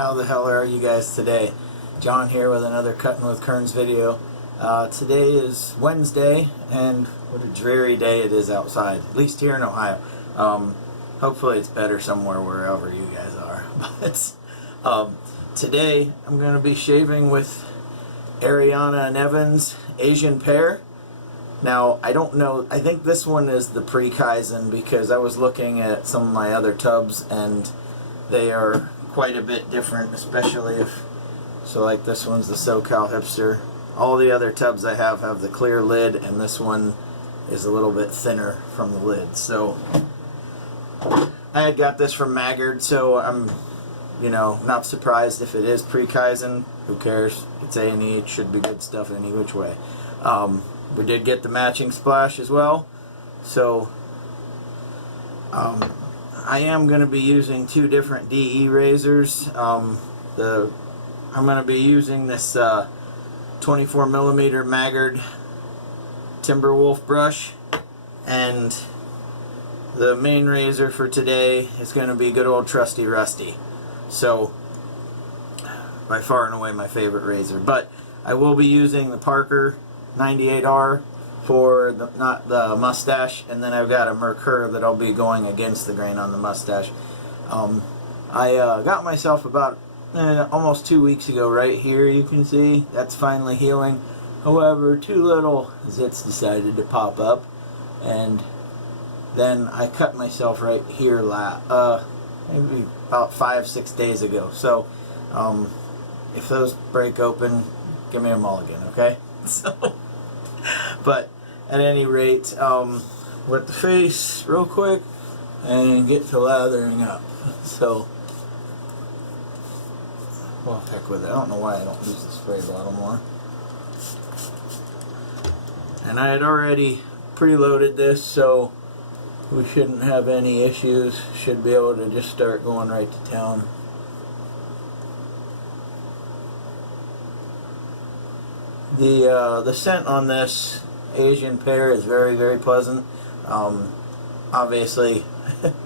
how the hell are you guys today? John here with another Cutting with Kerns video. Today is Wednesday, and what a dreary day it is outside, at least here in Ohio. Hopefully it's better somewhere wherever you guys are. But today I'm going to be shaving with Ariana and Evan's Asian Pear. Now, I don't know, I think this one is the pre-Kaizen because I was looking at some of my other tubs and they are quite a bit different, especially if, so like this one's the SoCal Hipster. All the other tubs I have the clear lid, and this one is a little bit thinner from the lid. So, I had got this from Maggard, so I'm, not surprised if it is pre-Kaizen. Who cares? It's A&E, it should be good stuff any which way. We did get the matching splash as well, so I am going to be using two different DE razors. I'm going to be using this 24mm Maggard Timberwolf brush, and the main razor for today is going to be good old trusty Rusty. So, by far and away my favorite razor. But I will be using the Parker 98R for not the mustache, and then I've got a Mercur that I'll be going against the grain on the mustache. I got myself about almost 2 weeks ago right here, you can see that's finally healing. However, two little zits decided to pop up, and then I cut myself right here maybe about 5-6 days ago. So if those break open, give me a mulligan, okay? So, but at any rate, wet the face real quick and get to lathering up. So, well, heck with it. I don't know why I don't use the spray bottle more. And I had already preloaded this, so we shouldn't have any issues. Should be able to just start going right to town. The scent on this Asian Pear is very, very pleasant. Obviously,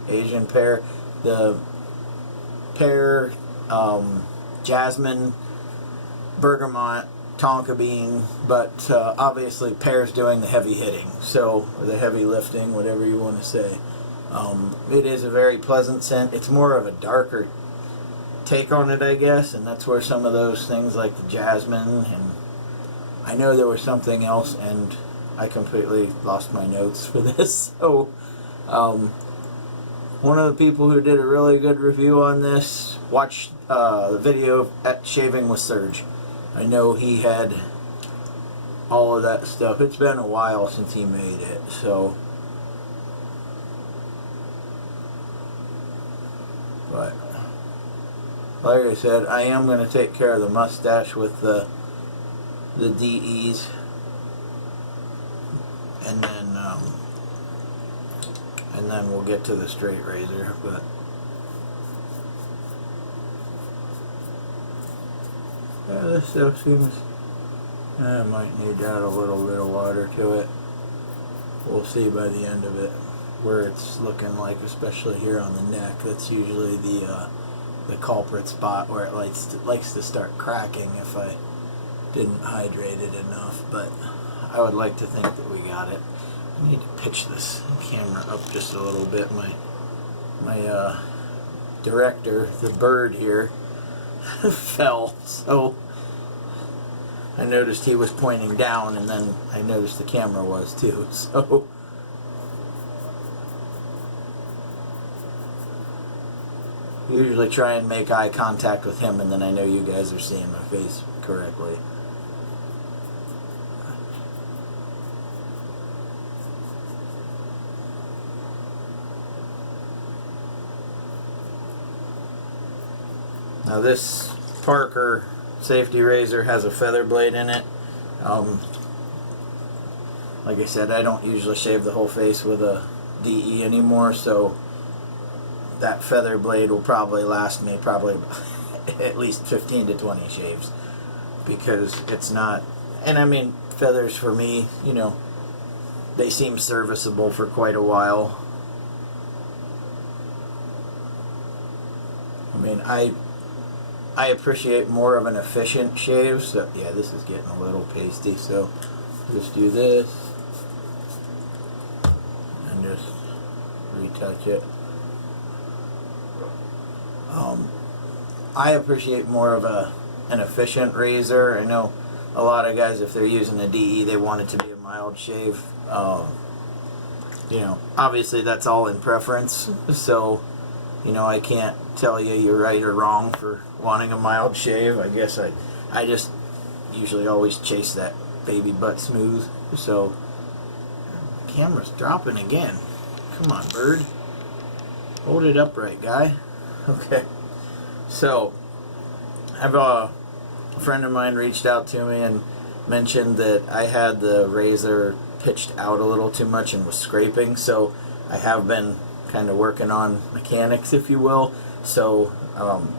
Asian Pear, the pear, jasmine, bergamot, tonka bean, but obviously Pear's doing the heavy hitting, so, or the heavy lifting, whatever you want to say. It is a very pleasant scent. It's more of a darker take on it, I guess, and that's where some of those things like the jasmine, and I know there was something else, and I completely lost my notes for this. So, one of the people who did a really good review on this, watched the video at Shaving with Serge. I know he had all of that stuff. It's been a while since he made it, so. But, like I said, I am going to take care of the mustache with the DEs, and then we'll get to the straight razor. But yeah, this stuff seems, I might need to add a little bit of water to it. We'll see by the end of it where it's looking like, especially here on the neck. That's usually the culprit spot where it likes to start cracking if I didn't hydrate it enough, but I would like to think that we got it. I need to pitch this camera up just a little bit. My director, the bird here, fell, so I noticed he was pointing down, and then I noticed the camera was too, so usually try and make eye contact with him, and then I know you guys are seeing my face correctly. Now this Parker safety razor has a feather blade in it. Like I said, I don't usually shave the whole face with a DE anymore, so that feather blade will probably last me at least 15 to 20 shaves, because it's not, and I mean, feathers for me, they seem serviceable for quite a while. I mean, I appreciate more of an efficient shave. So yeah, this is getting a little pasty, so just do this and just retouch it. I appreciate more of an efficient razor. I know a lot of guys, if they're using a DE, they want it to be a mild shave. You know, obviously that's all in preference, so you know, I can't tell you you're right or wrong for wanting a mild shave. I guess I just usually always chase that baby butt smooth. So camera's dropping again. Come on, bird. Hold it upright, guy. Okay. So a friend of mine reached out to me and mentioned that I had the razor pitched out a little too much and was scraping. So I have been kind of working on mechanics, if you will. So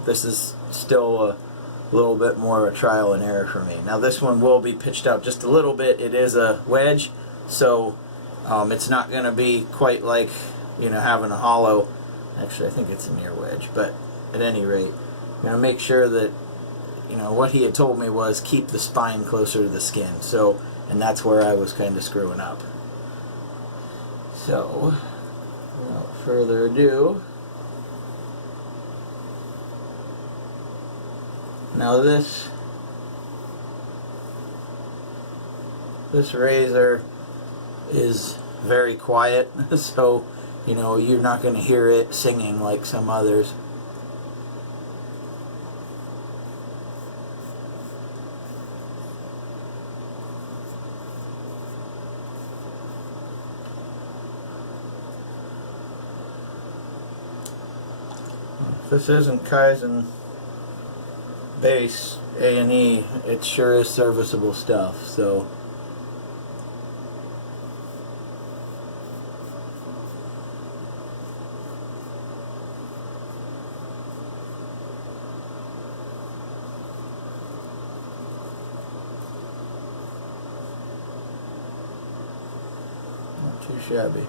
this is still a little bit more a trial and error for me. Now this one will be pitched out just a little bit. It is a wedge, so it's not going to be quite like, you know, having a hollow. Actually, I think it's a near wedge, but at any rate, I'm going to make sure that, you know, what he had told me was keep the spine closer to the skin. So, and that's where I was kind of screwing up. So, without further ado, now this razor is very quiet, so you know you're not going to hear it singing like some others. If this isn't Kaizen base A&E, it sure is serviceable stuff. So not too shabby.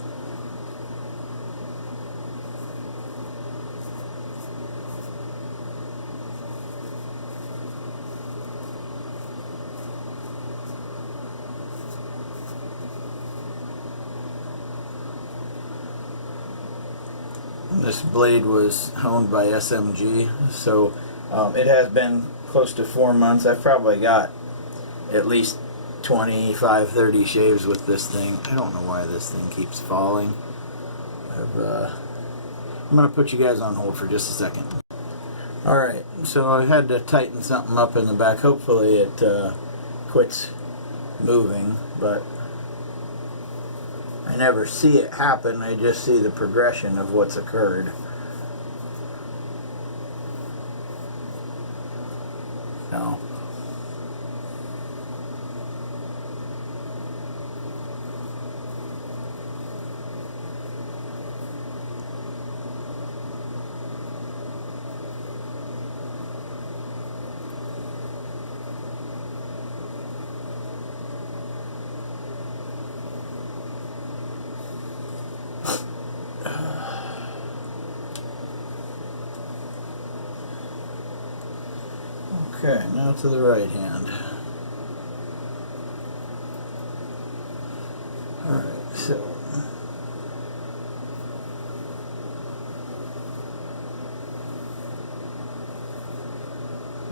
This blade was honed by SMG, so it has been close to 4 months. I've probably got at least 25-30 shaves with this thing. I don't know why this thing keeps falling. I'm going to put you guys on hold for just a second. Alright, so I had to tighten something up in the back. Hopefully it quits moving, but I never see it happen. I just see the progression of what's occurred. So okay, now to the right hand. Alright, so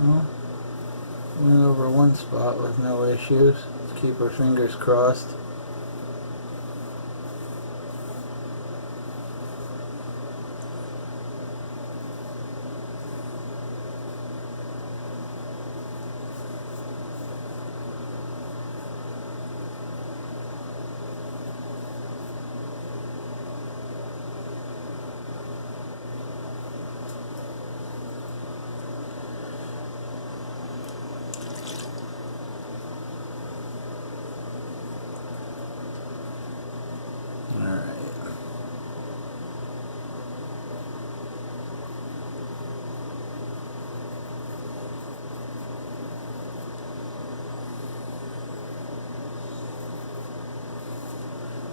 well, went over one spot with no issues. Let's keep our fingers crossed.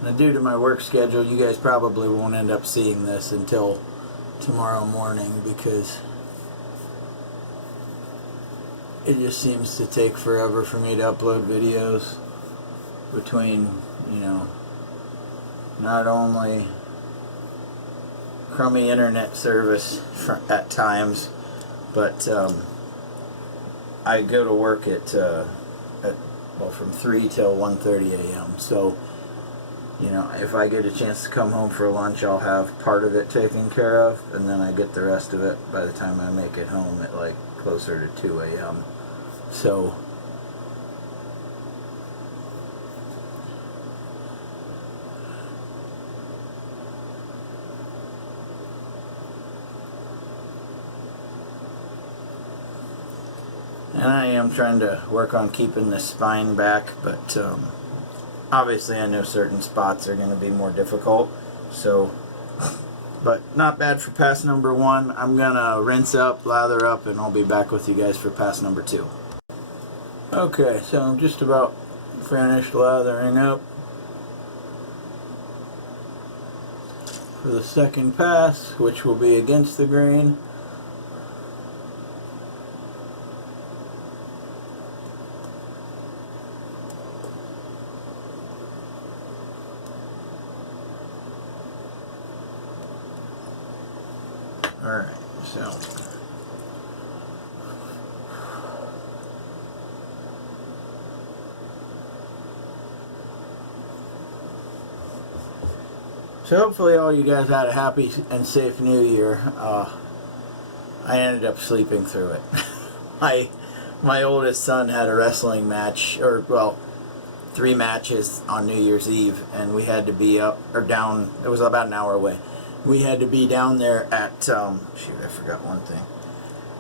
Now, due to my work schedule, you guys probably won't end up seeing this until tomorrow morning because it just seems to take forever for me to upload videos between, you know, not only crummy internet service at times, but I go to work at from 3 till 1:30 a.m. So, you know, if I get a chance to come home for lunch, I'll have part of it taken care of, and then I get the rest of it by the time I make it home at like closer to 2 a.m. So, and I am trying to work on keeping the spine back, but obviously I know certain spots are going to be more difficult. So, but not bad for pass number 1. I'm going to rinse up, lather up, and I'll be back with you guys for pass number 2. Okay, so I'm just about finished lathering up for the second pass, which will be against the grain. Alright, so hopefully all you guys had a happy and safe New Year. I ended up sleeping through it. My oldest son had a wrestling match, or well, 3 matches on New Year's Eve, and we had to be up or down. It was about an hour away. We had to be down there at shoot, I forgot one thing.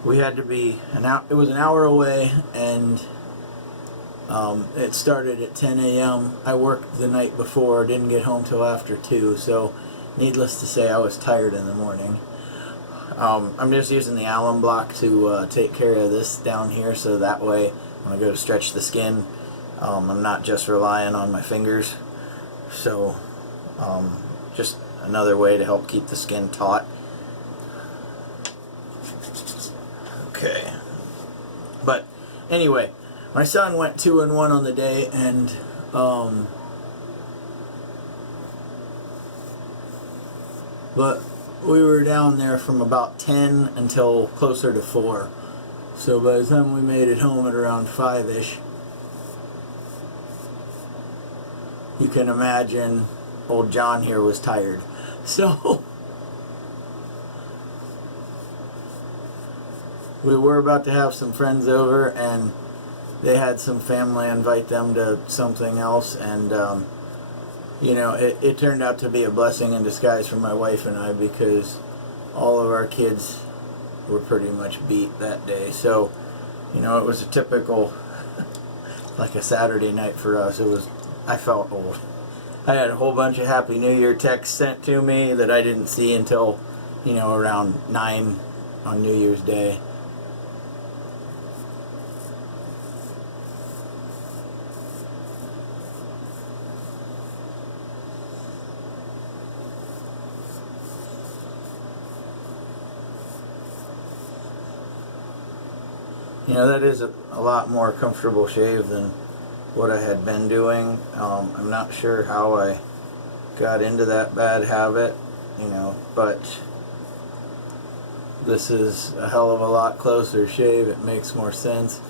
We had to be it was an hour away, and it started at 10 a.m. I worked the night before, didn't get home till after 2, so needless to say I was tired in the morning. I'm just using the alum block to take care of this down here, so that way when I go to stretch the skin, I'm not just relying on my fingers. So just another way to help keep the skin taut. Okay. But anyway, my son went 2-1 on the day, and but we were down there from about 10 until closer to 4. So by the time we made it home at around 5-ish, you can imagine old John here was tired. So we were about to have some friends over, and they had some family invite them to something else, and you know, it turned out to be a blessing in disguise for my wife and I, because all of our kids were pretty much beat that day. So, you know, it was a typical like a Saturday night for us. I felt old. I had a whole bunch of Happy New Year texts sent to me that I didn't see until, you know, around 9 on New Year's Day. You know, that is a lot more comfortable shave than what I had been doing. I'm not sure how I got into that bad habit, you know, but this is a hell of a lot closer shave. It makes more sense.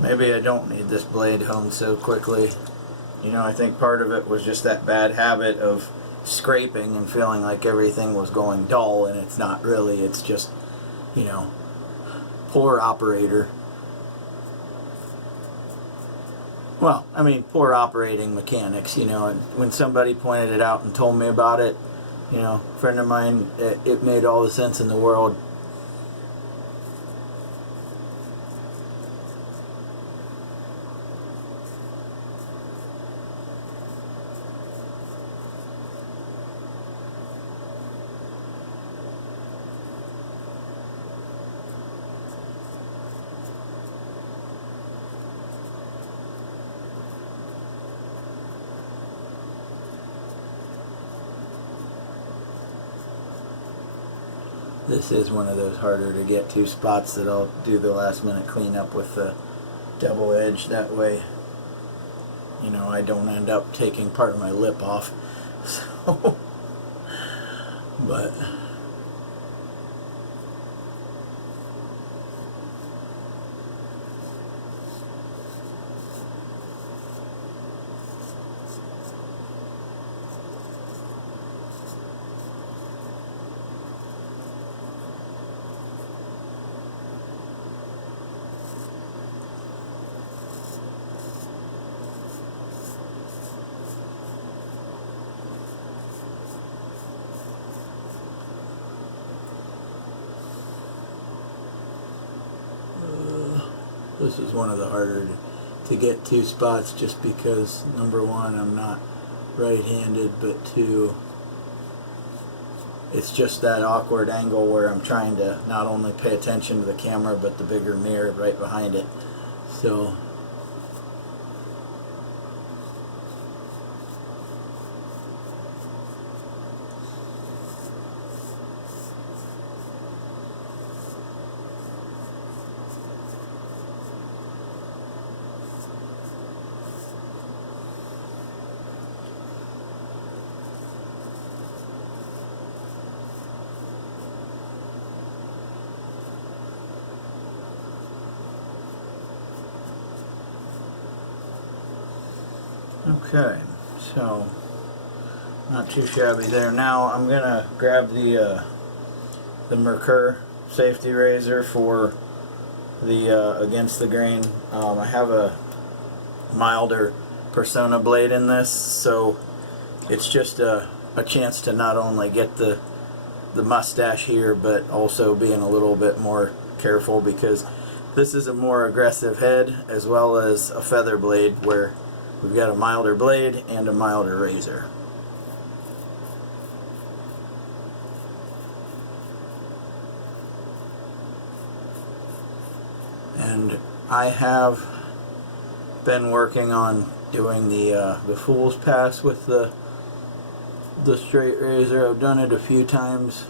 Maybe I don't need this blade honed so quickly. You know, I think part of it was just that bad habit of scraping and feeling like everything was going dull, and it's not really. It's just, you know, poor operator. Well, I mean, poor operating mechanics, you know, and when somebody pointed it out and told me about it, you know, a friend of mine, it made all the sense in the world. This is one of those harder to get to spots that I'll do the last minute cleanup with the double edge. That way, you know, I don't end up taking part of my lip off. So, but this is one of the harder to get to spots, just because number one, I'm not right-handed, but two, it's just that awkward angle where I'm trying to not only pay attention to the camera but the bigger mirror right behind it. So okay, so not too shabby there. Now I'm gonna grab the Merkur safety razor for the against the grain. I have a milder Persona blade in this, so it's just a chance to not only get the mustache here, but also being a little bit more careful, because this is a more aggressive head as well as a feather blade, where we've got a milder blade and a milder razor. And I have been working on doing the fool's pass with the straight razor. I've done it a few times.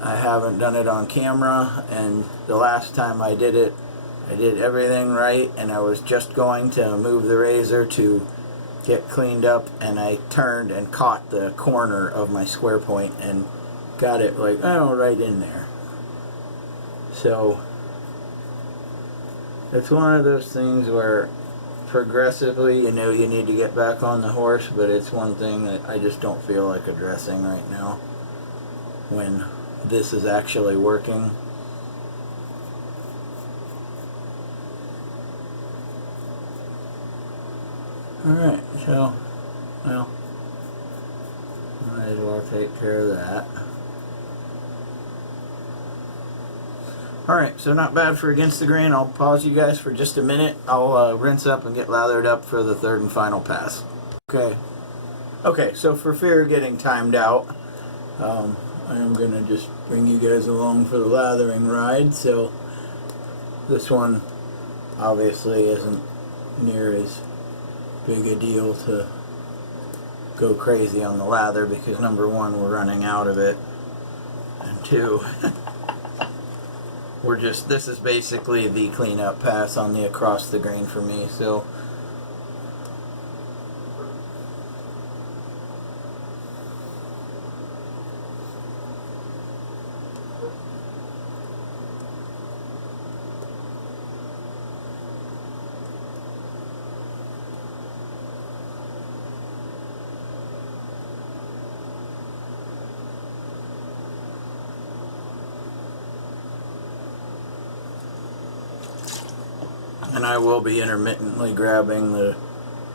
I haven't done it on camera, and the last time I did it, I did everything right, and I was just going to move the razor to get cleaned up, and I turned and caught the corner of my square point and got it like, oh, right in there. So it's one of those things where progressively, you know, you need to get back on the horse, but it's one thing that I just don't feel like addressing right now when this is actually working. Alright, so, well, might as well take care of that. Alright, so not bad for against the grain. I'll pause you guys for just a minute. I'll rinse up and get lathered up for the third and final pass. Okay, so for fear of getting timed out, I am going to just bring you guys along for the lathering ride. So this one obviously isn't near as big a deal to go crazy on the lather, because number one, we're running out of it, and two, this is basically the cleanup pass on the across the grain for me. So and I will be intermittently grabbing the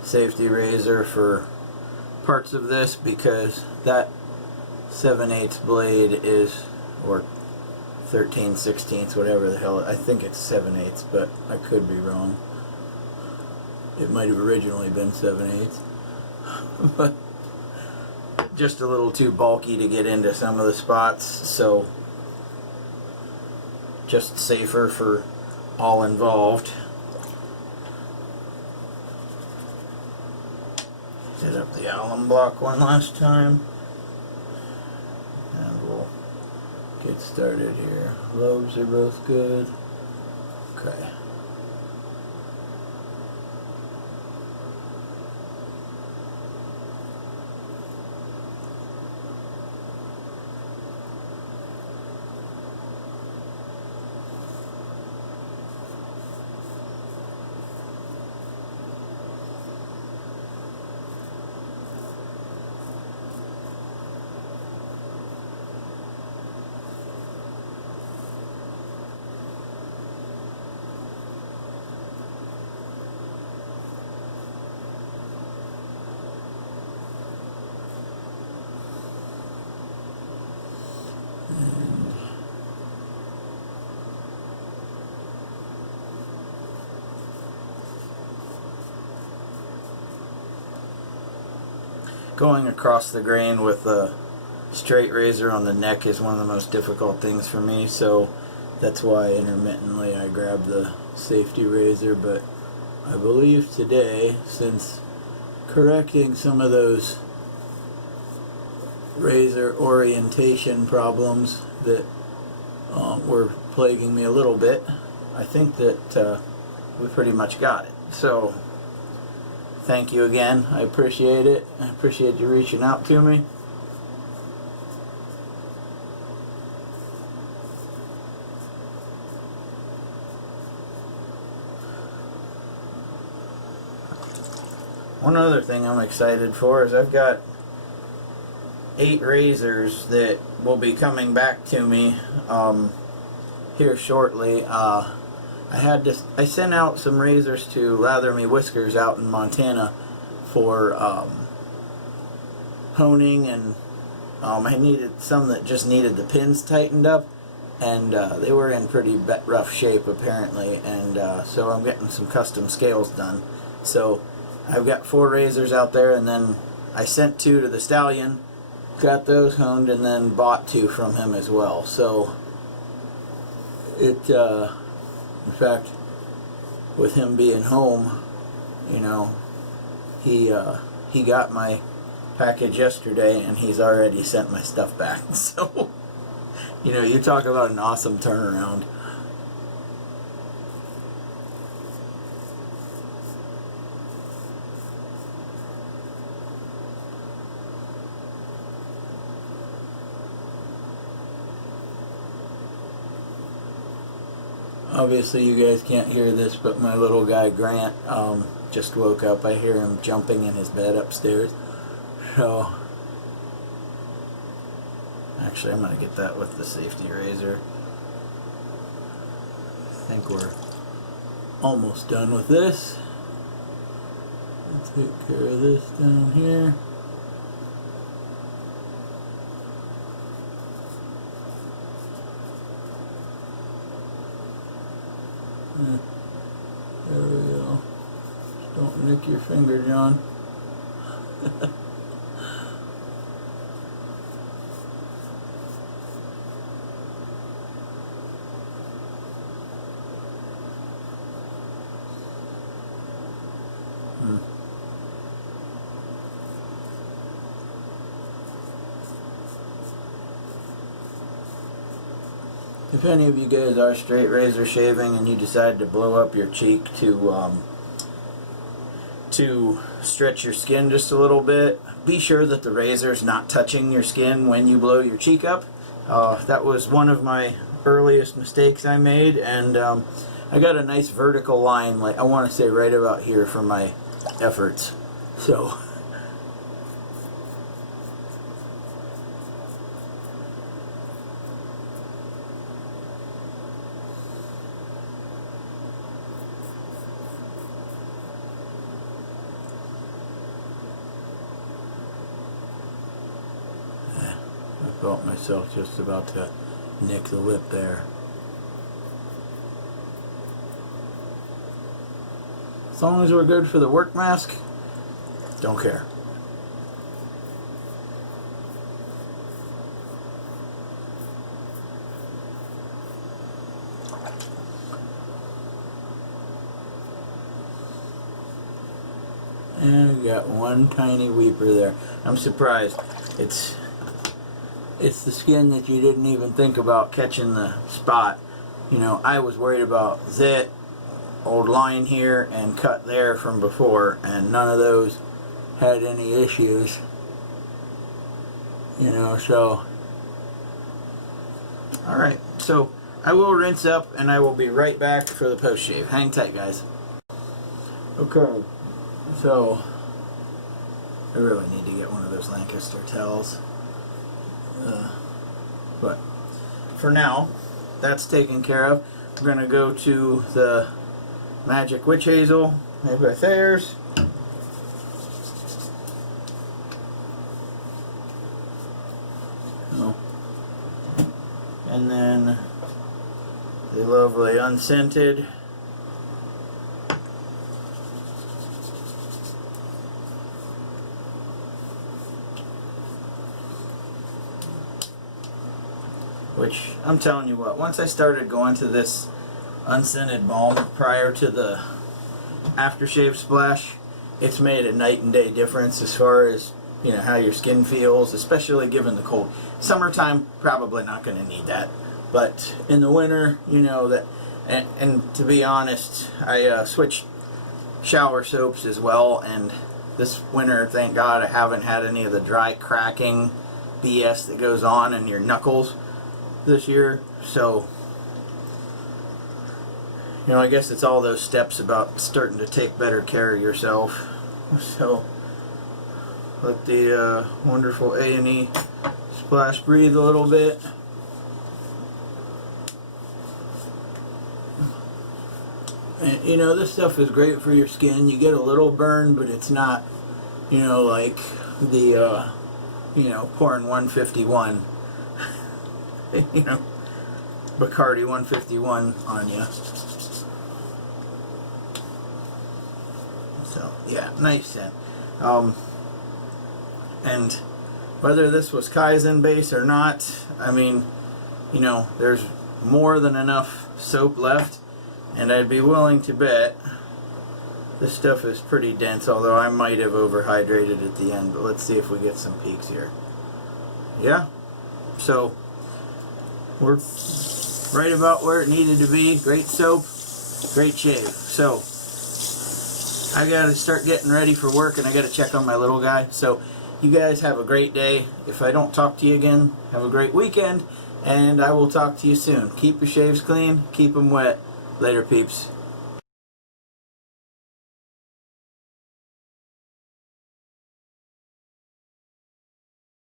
safety razor for parts of this, because that 7/8 blade is, or 13/16, whatever the hell, I think it's 7/8, but I could be wrong. It might have originally been 7/8, but just a little too bulky to get into some of the spots, so just safer for all involved. Hit up the alum block one last time. get started here. Lobes are both good. Okay. Going across the grain with a straight razor on the neck is one of the most difficult things for me, so that's why intermittently I grab the safety razor. But I believe today, since correcting some of those razor orientation problems that were plaguing me a little bit, I think that we pretty much got it. So thank you again. I appreciate it. I appreciate you reaching out to me. One other thing I'm excited for is I've got 8 razors that will be coming back to me here shortly. I sent out some razors to Lather Me Whiskers out in Montana for honing, and I needed some that just needed the pins tightened up, and they were in pretty rough shape apparently, and so I'm getting some custom scales done. So I've got 4 razors out there, and then I sent 2 to the stallion, got those honed, and then bought 2 from him as well. So it in fact, with him being home, you know, he got my package yesterday and he's already sent my stuff back. So, you know, you talk about an awesome turnaround. Obviously you guys can't hear this, but my little guy Grant just woke up. I hear him jumping in his bed upstairs. So actually I'm going to get that with the safety razor. I think we're almost done with this. I'll take care of this down here. There we go. Just don't nick your finger, John. If any of you guys are straight razor shaving and you decide to blow up your cheek to stretch your skin just a little bit, be sure that the razor is not touching your skin when you blow your cheek up. That was one of my earliest mistakes I made, and I got a nice vertical line, like I want to say right about here, from my efforts. So I felt myself just about to nick the lip there. As long as we're good for the work mask, don't care. And we got one tiny weeper there. I'm surprised. it's the skin that you didn't even think about catching the spot. You know, I was worried about zit, old line here, and cut there from before, and none of those had any issues. You know, so alright, so I will rinse up and I will be right back for the post shave. Hang tight, guys. Okay, so I really need to get one of those Lancaster towels. But for now, that's taken care of. We're going to go to the Magic Witch Hazel made by Thayer's. Oh. And then the lovely unscented which, I'm telling you what, once I started going to this unscented balm prior to the aftershave splash, it's made a night and day difference as far as, you know, how your skin feels, especially given the cold. Summertime, probably not going to need that, but in the winter, you know, that, and to be honest, I switched shower soaps as well, and this winter, thank God, I haven't had any of the dry cracking BS that goes on in your knuckles this year. So, you know, I guess it's all those steps about starting to take better care of yourself. So let the wonderful A&E splash breathe a little bit. And you know, this stuff is great for your skin. You get a little burn, but it's not, you know, like the you know, pouring 151 you know, Bacardi 151 on you. So yeah, nice scent. And whether this was Kaizen base or not, I mean, you know, there's more than enough soap left, and I'd be willing to bet this stuff is pretty dense, although I might have overhydrated at the end. But let's see if we get some peaks here. Yeah, so we're right about where it needed to be. Great soap, great shave. So I gotta start getting ready for work, and I gotta check on my little guy. So you guys have a great day. If I don't talk to you again, have a great weekend, and I will talk to you soon. Keep your shaves clean, keep them wet. Later, peeps.